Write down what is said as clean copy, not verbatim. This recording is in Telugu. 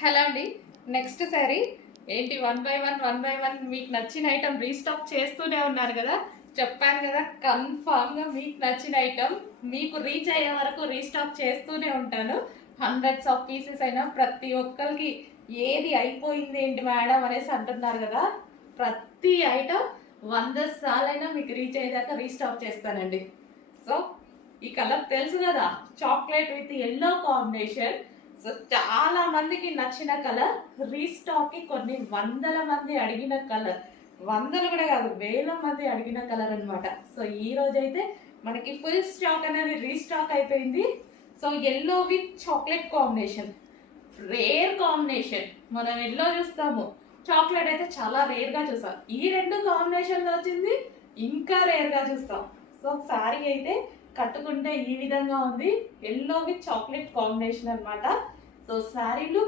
హలో అండి. నెక్స్ట్ సారీ ఏంటి వన్ బై వన్ మీకు నచ్చిన ఐటమ్ రీస్టాక్ చేస్తూనే ఉన్నారు కదా. చెప్పాను కదా, కన్ఫామ్గా మీకు నచ్చిన ఐటమ్ మీకు రీచ్ అయ్యే వరకు రీస్టాక్ చేస్తూనే ఉంటాను. హండ్రెడ్స్ ఆఫ్ పీసెస్ అయినా ప్రతి ఒక్కరికి ఏది అయిపోయింది ఏంటి మేడం అనేసి అంటున్నారు కదా. ప్రతి ఐటమ్ 100 సార్లైనా మీకు రీచ్ అయ్యేదాకా రీస్టాక్ చేస్తానండి. సో ఈ కలర్ తెలుసు కదా, chocolate with yellow combination. So చాలా మందికి నచ్చిన కలర్, రీస్టాక్ కి కొన్ని వందల మంది అడిగిన కలర్, వందలు కూడా కాదు వేల మంది అడిగిన కలర్ అన్నమాట. సో ఈ రోజు అయితే మనకి ఫుల్ స్టాక్ అనేది రీస్టాక్ అయిపోయింది. So yellow with chocolate combination, rare combination. మనం ఎల్లో చూస్తాము, చాక్లెట్ అయితే చాలా రేర్ గా చూస్తాం. ఈ రెండు కాంబినేషన్ లో వచ్చింది ఇంకా రేర్ గా చూస్తాం. సో సారీ అయితే కట్టుకుంటే ఈ విధంగా ఉంది, ఎల్లో విత్ చాక్లెట్ కాంబినేషన్ అన్నమాట. సో శారీలు